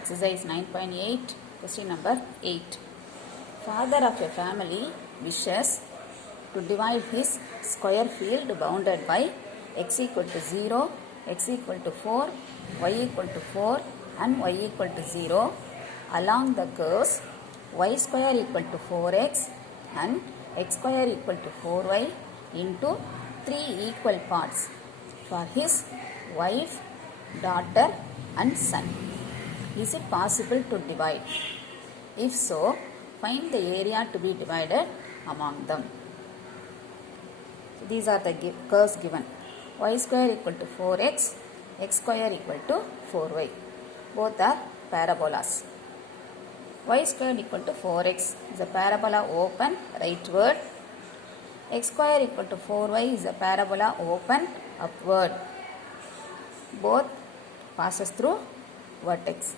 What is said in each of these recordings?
Exercise 9.8, question number 8. Father of a family wishes to divide his square field bounded by x equal to 0, x equal to 4, y equal to 4 and y equal to 0 along the curves y square equal to 4x and x square equal to 4y into 3 equal parts for his wife, daughter and son. Is it possible to divide? If so, find the area to be divided among them. So these are the curves given. Y square equal to 4x, x square equal to 4y. Both are parabolas. Y square equal to 4x is a parabola open rightward. X square equal to 4y is a parabola open upward. Both passes through vertex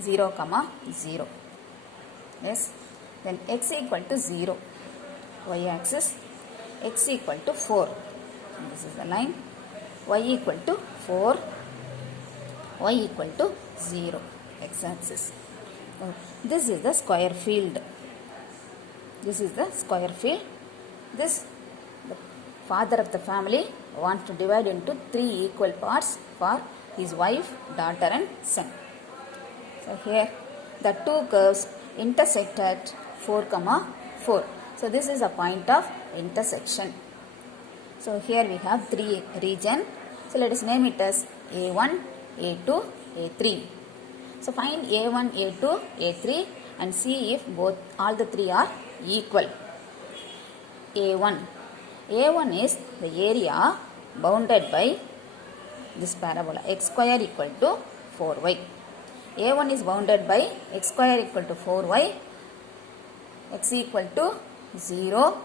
0, 0. Yes. Then x equal to 0. Y axis. X equal to 4. And this is the line. Y equal to 4. Y equal to 0. X axis. So this is the square field. This is the square field. This, the father of the family wants to divide into 3 equal parts for his wife, daughter and son. So here the two curves intersect at 4, 4. So this is a point of intersection. So here we have 3 region. So let us name it as A1, A2, A3. So find A1, A2, A3 and see if all the 3 are equal. A1. A1 is the area bounded by this parabola x square equal to 4y. A1 is bounded by x square equal to 4y, x equal to 0,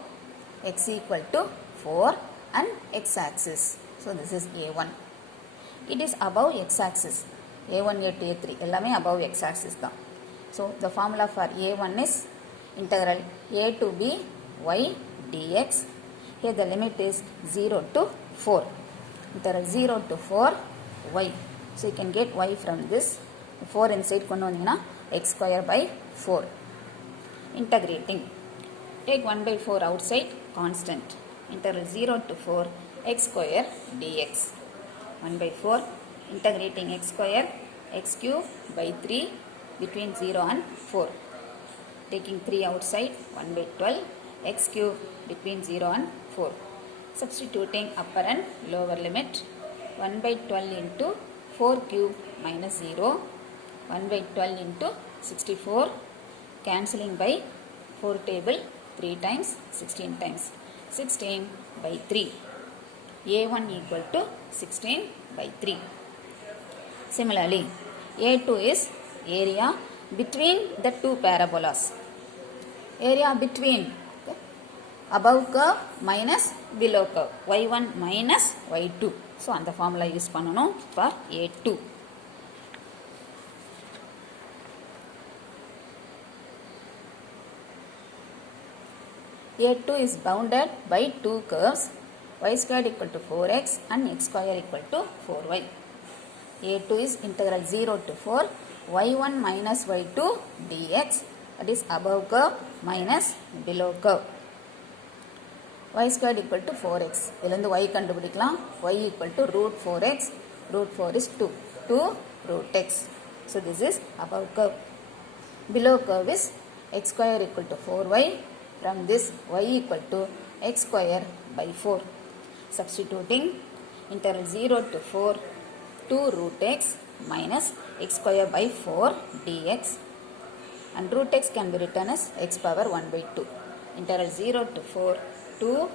x equal to 4 and x axis. So this is A1. It is above x axis. A1, A2, A3 எல்லாமே above x axis தான். So the formula for A1 is integral a to b y dx. Here the limit is 0 to 4. Integral 0 to 4 y. So you can get y from this. 4 inside கொண்டு வந்தீங்கன்னா x square by 4. Integrating. Take 1 by 4 outside constant. Integral 0 to 4 x square dx. 1 by 4. Integrating x square x cube by 3 between 0 and 4. Taking 3 outside 1 by 12 x cube between 0 and 4. Substituting upper and lower limit 1 by 12 into 4 cube minus 0, 1 by 12 into 64, cancelling by 4 table 3 times, 16 times, 16 by 3. A1 equal to 16 by 3. Similarly, A2 is area between the two parabolas. Area between above curve minus below curve. Y1 minus Y2. So, அந்த formula use பண்ணணும் for A2. A2 is bounded by two curves y squared equal to 4x and x square equal to 4y. A2 is integral 0 to 4 y1 minus y2 dx, that is above curve minus below curve. Y squared equal to 4x. இதிலிருந்து y கண்டுபிடிக்கலாம். Y equal to root 4x. Root 4 is 2. 2 root x. So this is above curve. Below curve is x square equal to 4y. From this y equal to x square by 4. Substituting integral 0 to 4 2 root x minus x square by 4 dx. And root x can be written as x power 1 by 2. Integral 0 to 4 2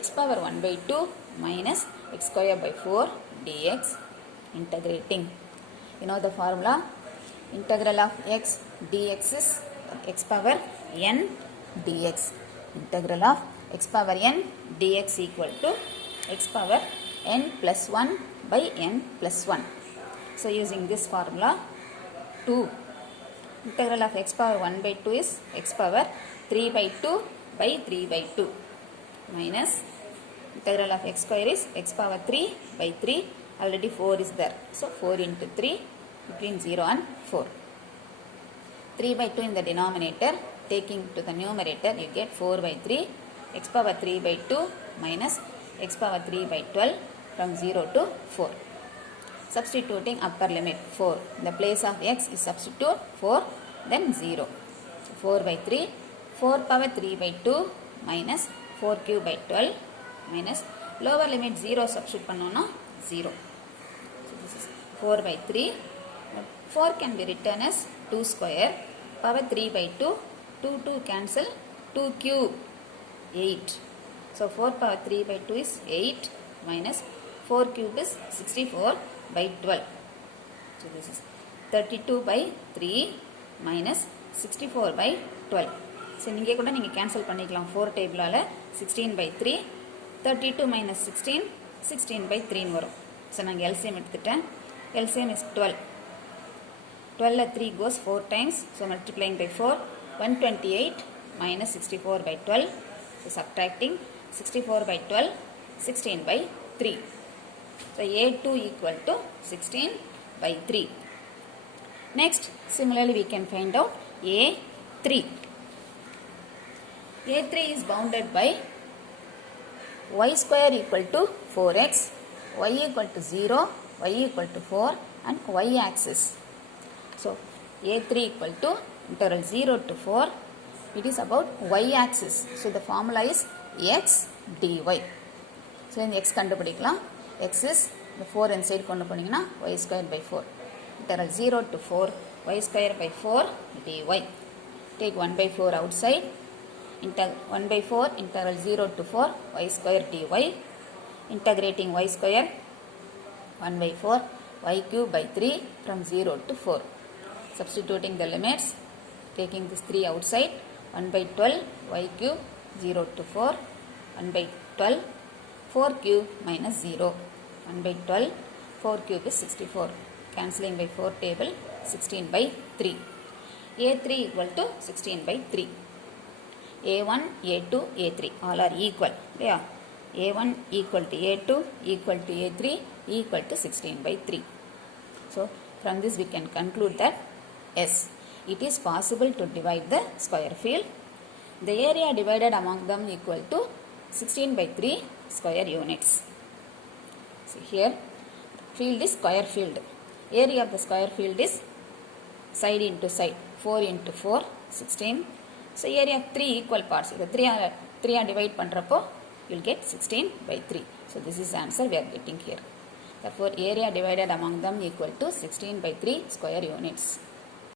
x power 1 by 2 minus x square by 4 dx. Integrating. You know the formula? Integral of x dx is x power n dx. Integral of x power n dx equal to x power n plus 1 by n plus 1. So using this formula 2. Integral of x power 1 by 2 is x power 3 by 2 by 3 by 2 minus integral of x square is x power 3 by 3, already 4 is there. So 4 into 3 between 0 and 4. 3 by 2 in the denominator, taking to the numerator, you get 4 by 3, x power 3 by 2 minus x power 3 by 12 from 0 to 4. Substituting upper limit 4. In the place of x is substitute 4, then 0. So 4 by 3, 4 power 3 by 2 minus 4 cube by 12 minus lower limit 0 substitute pannona 0. So this is 4 by 3. 4 can be written as 2 square power 3 by 2. 2 cancel, 2 cube 8. So 4 power 3 by 2 is 8 minus 4 cube is 64 by 12. So this is 32 by 3 minus 64 by 12. So நீங்க கூட நீங்க cancel பண்ணிக்கலாம் 4 டேபிளால 16 by 3, 32 minus 16, 16 by 3 ன்னு வரும். So நாங்க LCM எடுத்துட்டேன். LCM is 12. 12 3 goes 4 times. So multiplying by 4, 128 minus 64 by 12. So subtracting 64 by 12, 16 by 3. So A2 equal to 16 by 3. Next, similarly we can find out A3. A3 is bounded by y square equal to 4x, y equal to 0, y equal to 4 and y axis. So A3 equal to interval 0 to 4. It is about y axis. So the formula is x dy. So in x கண்டுபிடிக்கலாம். X is the 4 inside கொண்டு போனீங்கன்னா y square by 4. Interval 0 to 4, y square by 4 dy. Take 1 by 4 outside. 1 by 4 interval 0 to 4 y square dy. Integrating y square 1 by 4 y cube by 3 from 0 to 4. Substituting the limits, taking this 3 outside, 1 by 12 y cube 0 to 4, 1 by 12 4 cube minus 0, 1 by 12 4 cube is 64. Cancelling by 4 table, 16 by 3. A3 equal to 16 by 3. A1, A2, A3 all are equal. Yeah. A1 equal to A2 equal to A3 equal to 16 by 3. So from this we can conclude that yes, it is possible to divide the square field. The area divided among them equal to 16 by 3 square units. So here field is square field. Area of the square field is side into side, 4 into 4, 16. So area of 3 equal parts. The 3 are divide பண்றப்போ you will get 16 by 3. So this is the answer we are getting here. Therefore area divided among them equal to 16 by 3 square units.